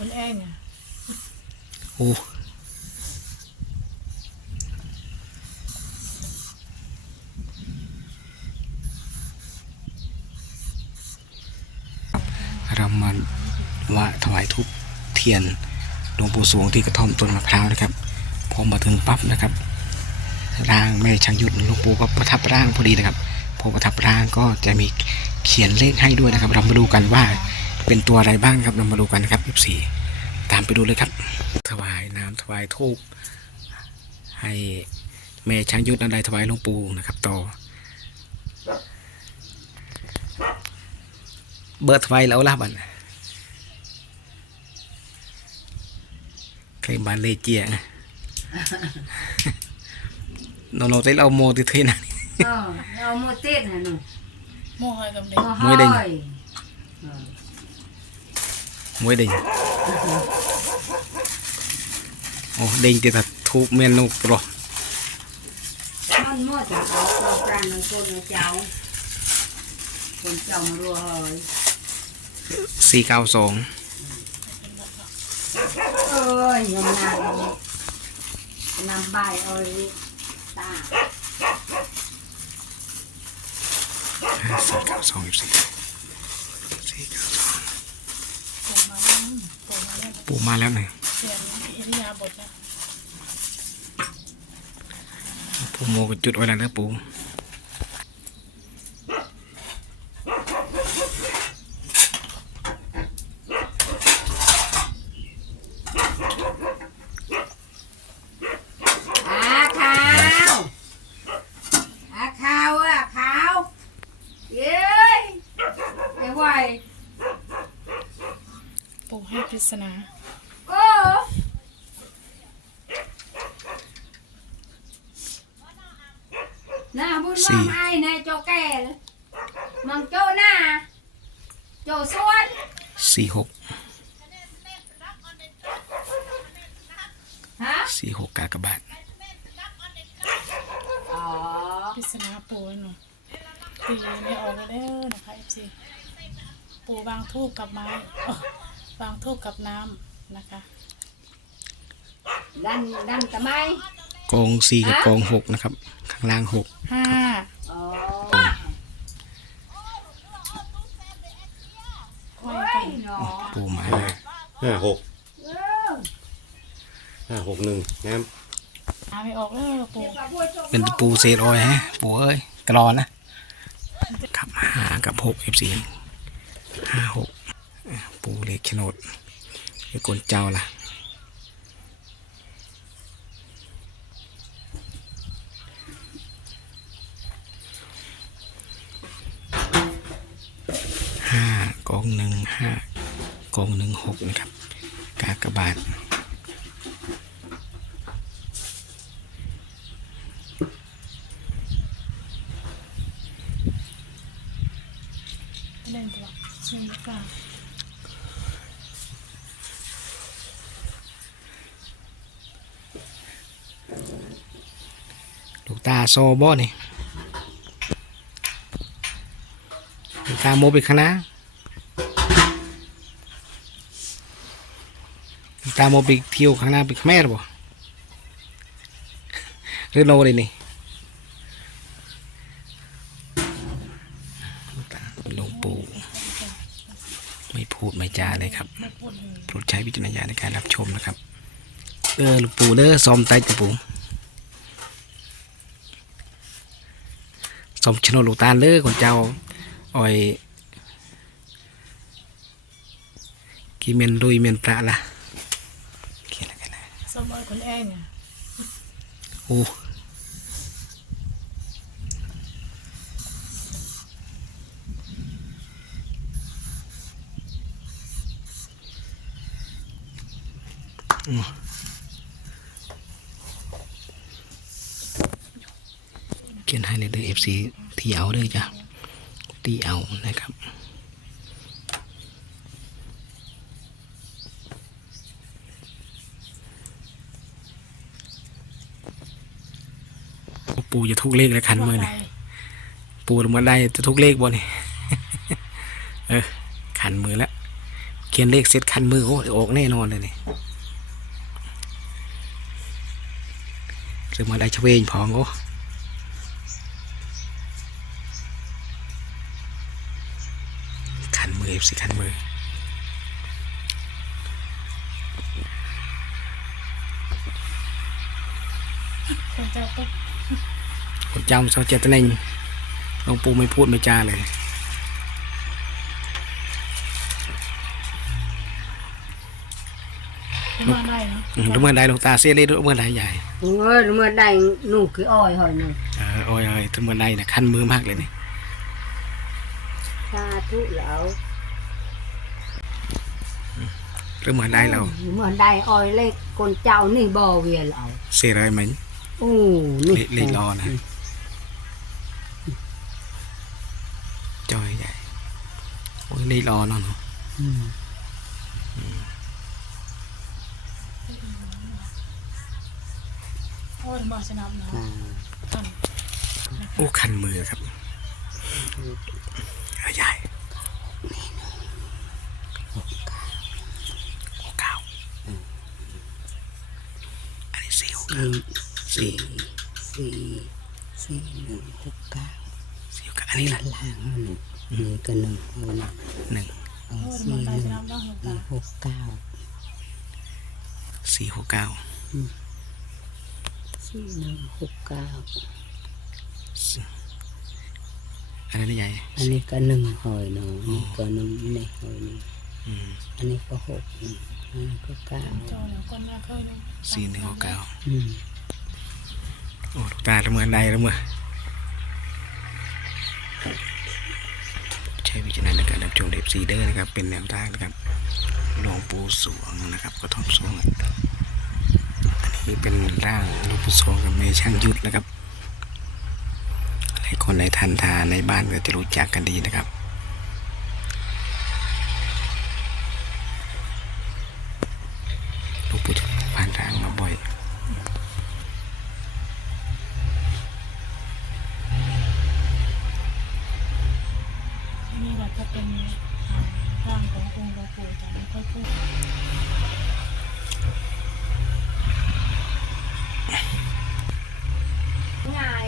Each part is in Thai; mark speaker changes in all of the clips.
Speaker 1: คนแองอะ
Speaker 2: โอ้เรามาว่าถวายทุกเทียนหลวงปู่สวงที่กระท่อมต้นมะพร้าวนะครับ พอมาถึงปั๊บนะครับ ร่างแม่ช่างยุทธหลวงปู่ก็ประทับร่างพอดีนะครับพอประทับร่างก็จะมีเขียนเลขให้ด้วยนะครับ เรามาดูกันว่า เป็นตัวอะไรบ้างครับเรามาดูกันนะครับ F4 ตามไปดูเลยครับ ถวายน้ำถวายทูบให้แม่ช่างยุทธอะไรถวายหลวงปู่นะครับ ต่อ เบิร์ถวายแล้วล่ะบันใครบานเลเจียนะโนโนเต้เราโมติเทนะ
Speaker 3: Ờ, เอาหมดเต้นฮะหนู
Speaker 1: โม่ให้กับเด็ก
Speaker 3: บ่
Speaker 2: ไม่ได้
Speaker 3: ห้อย
Speaker 2: มวยเด้งโอ้เด้ง จะตัดทุกเมนูโปร
Speaker 3: มันหมดจะเอาตัวปรานของคนเจ้าคนเจ้ามารัวเฮ้ย
Speaker 2: สี่เก้าสอง
Speaker 3: เอ้ยยมนานนำใบเอ้ยตา
Speaker 2: สี่เก้าสองสี่สี่เก้าสอง
Speaker 1: ปู มาแล้วปูมาแล้ว
Speaker 2: ปูมาแล้วหนึ่ง
Speaker 1: เสียงอิริยาบถนะ
Speaker 2: ปูโมก็จุดไว้แล้วนะปู
Speaker 3: อาขาวอาขาวอะขาวเย้ยไม่ไหว
Speaker 1: ปูให้ปริศนา
Speaker 3: โอ้ น่าบุญว่าไอ้นายโจแก่เลยมังโจหน้าโจสวน
Speaker 2: สี่หก
Speaker 3: ฮะ
Speaker 2: สี่หกกากบาท
Speaker 3: อ๋อ
Speaker 1: ปริศนาปูไว้หน่อยตีไม่ออกแล้วเด้อนะคะเอฟซีปูวางทูบกับไม้เอ้อวางทูบกับน้ำนะคะ
Speaker 3: ดันดันทำไม
Speaker 2: กองสี่กับกองหกนะครับ ข้างล่างหก
Speaker 1: ห้า
Speaker 3: อ๋อ
Speaker 1: ไว้
Speaker 3: โอ้
Speaker 1: กั
Speaker 3: ย
Speaker 1: น
Speaker 3: หนอ
Speaker 2: ปูมา
Speaker 4: ห้าหก
Speaker 3: เออ
Speaker 4: ห้าหกหนึ่งงาม
Speaker 1: หาไม่ออกแล้วปู
Speaker 3: เดี๋ยวกับพวกโจ
Speaker 2: เป็นปูเศษออยฮะปูเอ้ยกรอนะครับห้ากับหกเอฟซีห้าหกปูเล็กโฉนดไอ้กนเจ้าล่ะ ห้าก องหนึ่งห้ากองหนึ่งหกนะครับ กากบาท
Speaker 1: เล่นตัวเล่นดีกว่า
Speaker 2: ลูกตาโซบ่นี่ลูกตาโมไปข้าง หน้าลูกตามไปเที่ยวข้างหน้าไปขแม่หรือบ่หรือโนเลยนี่หลวงปู่ไม่พูดไม่จาเลยครับโปรดใช้วิจารณญาณในการรับชมนะครับเออหลวงปู่เด้อซอมไตหลวงปู่สมชโนลูกตาเด้อคนเจ้าอ่อยกีเมนลุยเมนพระละเขียนอะไรกัน นะ
Speaker 1: ส้มอ้อยคนแองอะ
Speaker 2: โอ้อืมเขียนให้เลยเด้อเอฟซีที่เอาเด้อจ้ะที่เอานะครับ ปูจะทุกเลขแล้วคันมือนี่ปูลงมาได้จะทุกเลขบ่นี่เออขันมือแล้วโอเคขียนเลขเสร็จคันมือโอ้ออกแน่นอนเลยนี่หรือมาได้ชเวงพองโอ้คันมือสิคันมือ
Speaker 1: คนเจ้าก็
Speaker 2: ค นจำเสาเจตนิงหลวงปู่ไม่พูดไม่จาเลย
Speaker 1: มาได้เนาะ
Speaker 2: อืมแล้วเมื่อใดหลวงตาเสียเลยเมื่อใดใหญ่
Speaker 3: เมื่อเมื่อใดหนูคืออ้อยหอยหนึ่ง
Speaker 2: เออโอ้ยโอ้ยถ้าเมื่อใดนะคันมือมากเลยนี่
Speaker 3: สาธุแล้ว
Speaker 2: หรือเมื่อใดเรา
Speaker 3: เมื่อใดอ้อยเล็กคนเจ้านี่บ่เวียนเอา
Speaker 2: เสียอะไรไหม
Speaker 3: โอ้นี่
Speaker 2: เลเลขรอนะ โอ้ยเลขรอเนาะเนาะ
Speaker 3: อืม
Speaker 1: โอ้ยมาชนะเนาะ
Speaker 2: โอ้คันมือครับใหญ่หกเก้าอันนี้สี่หก
Speaker 3: สี่
Speaker 2: สี่
Speaker 3: สี่สี่หนึ่งหกเก้า
Speaker 2: สี่หกเก้าอันนี้ละ
Speaker 3: ล่างหนึ่ง นี่ก็หนึ่งเอาหนึ่ง
Speaker 2: หนึ่ง
Speaker 3: เอา
Speaker 1: โอ้ย
Speaker 3: สี่
Speaker 1: มา
Speaker 3: ห
Speaker 1: ได้
Speaker 3: นึ่
Speaker 1: ช
Speaker 3: ง
Speaker 1: นะบ้างหลวง
Speaker 3: สี่
Speaker 1: ตา
Speaker 3: หกเก้า
Speaker 2: สี่หกเก้า
Speaker 3: สี่หนึ่งหกเก้า
Speaker 2: อันนั้นใหญ่
Speaker 3: อันนี้ก็หนึ่งหอยหนึ่งนี่ก็หนึ่งนี่หอยหนึ่ง
Speaker 2: อืม
Speaker 3: อันนี้ก็หกหนึ่งอันนี้ก็เก้า
Speaker 1: เจ้าเดี๋ยวคนแม่เคยดู
Speaker 2: สี่หนึ่งหกเก้า
Speaker 3: อืม
Speaker 2: โอ้ลูกตาละเมื่อใดละเมื่อใช้วิจา รับชมเดฟซีเดอร์นะครับ เป็นแนวทางนะครับหลวงปู่สวงนะครับกระทอมสวงอันนี้เป็นร่างหลวงปู่สวงกับแม่ช่างยุทธนะครับหลายคนในทันทาในบ้านก็จะรู้จักกันดีนะครับ หลวงปู่จะผ่านทางมาบ่อย
Speaker 1: นี่ก็จะเป็นร่างข ององค์หลวงปู่จะไม่ค่อยพูด
Speaker 3: ง่าย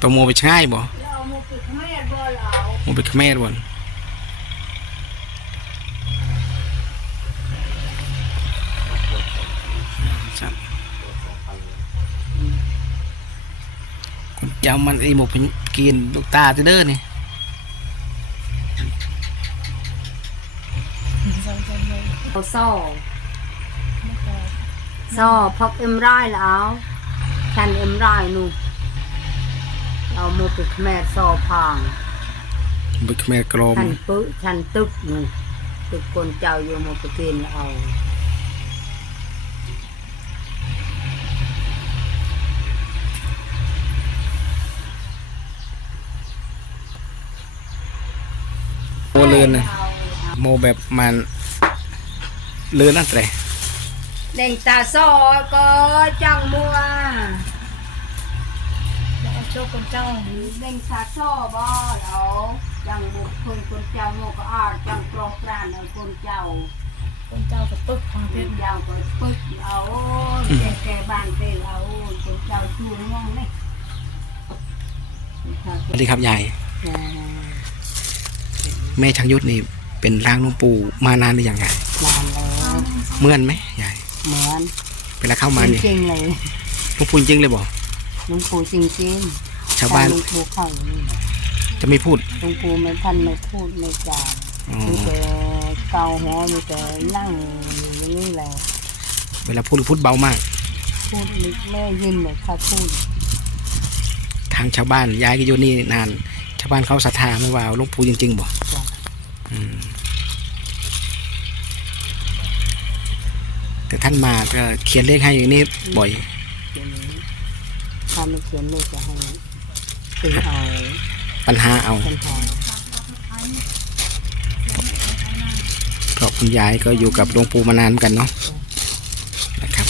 Speaker 2: ตัวโมไปช่ายบ่
Speaker 3: เราโมปิดไม่บอลเอา
Speaker 2: โมไปเขมรบ่นครับคนจำมันไอ้หมกเป็นกินลูกตาจะเด้อนี่
Speaker 1: ใจใจเลย
Speaker 3: เอา ซ่อ
Speaker 1: ไม่เคย
Speaker 3: ซ่อพักเอ็มร้อยแล้วฉันเอ็มร้อยนู่นเราโมปิดแม่ซ่อพัง
Speaker 2: ไปเขมรกรม
Speaker 3: ฉันปึ๊ฉันตึกนู่นตึกคนเจ้าอยู่โมปิดกินเอา
Speaker 2: โมเลือนนะโมแบบมัน เลือนั่นแหละ
Speaker 3: เด่งตาซ่อก็จังมัว
Speaker 1: แล้วโชคคนเจ้า
Speaker 3: เด่งตาซ่อบ่เอาจังบุกคนคนเจ้าโมก็อาดจังกรอกปรานเอาคนเจ้า
Speaker 1: คนเจ้ากับปึ๊กของเพช
Speaker 3: น
Speaker 1: ร
Speaker 3: ยาวก็ปึ๊กเอาแกแกบ้านเป็นเอาคนเจ้าชูง่วงนี่
Speaker 2: สวัสดีครับยายแม่ช่างยุทธนี่เป็นร่างหลวงปู่มานานหรือยังไง เมื่อนไหมยาย
Speaker 3: เหมือน
Speaker 2: เวลาเข้ามานี่
Speaker 3: จริงๆเลย
Speaker 2: หลวงปู่จริงเลยบอก
Speaker 3: หลุงปู่จริงๆ
Speaker 2: ชาวบ้าน
Speaker 3: หลุงปู่เข้าอย่างนี้แหละ
Speaker 2: จะไม่พูด
Speaker 3: หลุงปู่ไม่ท่านไม่พูดไม่จา
Speaker 2: อ๋อ
Speaker 3: มีแต่เกาหัวมีแต่นั่งอยู่อย่างนี้แหละ
Speaker 2: เวลาพูดพูดเบามาก
Speaker 3: พูดไม่ไม่ยินเลยค่ะพูด
Speaker 2: ทางชาวบ้านยายก็อยู่นี่นาน ชาวบ้านเขาศรัทธาไม่ว่าหลวงปู่จริงๆบอก
Speaker 3: จ้ะ
Speaker 2: อืม แต่ท่านมาก็เขียนเลขให้อย่างนี้บ่อย
Speaker 3: อย่างนี้ถ้าไม่เขียนเลขจะให้ตีเอา
Speaker 2: ปัญหาเอา
Speaker 3: ปัญหา
Speaker 2: เพราะคุณยายก็อยู่กับหลวงปู่มานานเหมือนกันเนาะนะครับ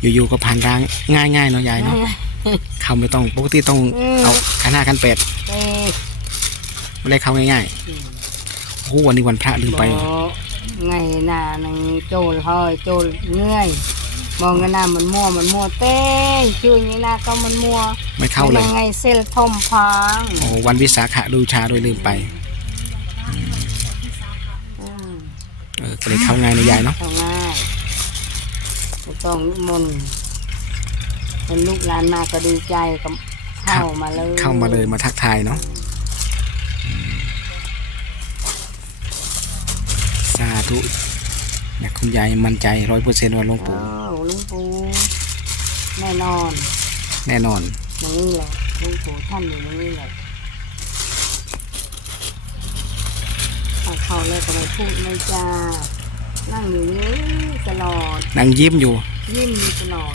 Speaker 2: อยู่ๆก็ผ่านร่างง่ายๆเนาะยายเนาะเขาไม่ต้องปกติต้องเอาขันห้าขันแปด
Speaker 3: เอ๊ะ
Speaker 2: ไม่ได้เข้าง่ายโอ้วันนี้วันพระลืมไป
Speaker 3: บอก ไงหน้านังโจลเฮ้ยโจลเงื่อยมองกันหน้ามันมัวมันมัวเต้งชื่อนี้หน้าก็มันมัว
Speaker 2: ไม่เข้าเลย
Speaker 3: ยังไงเซลทอมพัง
Speaker 2: โอ้วันวิสาขะดูชาโดยลืมไป
Speaker 3: อืม
Speaker 2: เออก็เลยเข้าง่ายในะยายเนาะ
Speaker 3: เข้าง่ายไม่ต้องนิมนต์เป็นลูกหลานมาก็ดีใจกับเข้ามาเลย
Speaker 2: เข้ามาเลยมาทักทายเนาะอืมสา ธุนะคุณยายมั่นใจร้อยเปอร์เซ็นต์ว่าหลวงปู่
Speaker 3: อ้าวหลุงปู่แน่นอน
Speaker 2: แน่นอน
Speaker 3: อย่างนี้แหละหลุงปู่ท่านอยู่อย่างนี้แหละถ้าเข้าแล้วก็ไม่พูดไม่จานั่งอยู่นี้ตลอด
Speaker 2: นั่งยิ้มอยู่
Speaker 3: ยิ้มอยู่ตลอด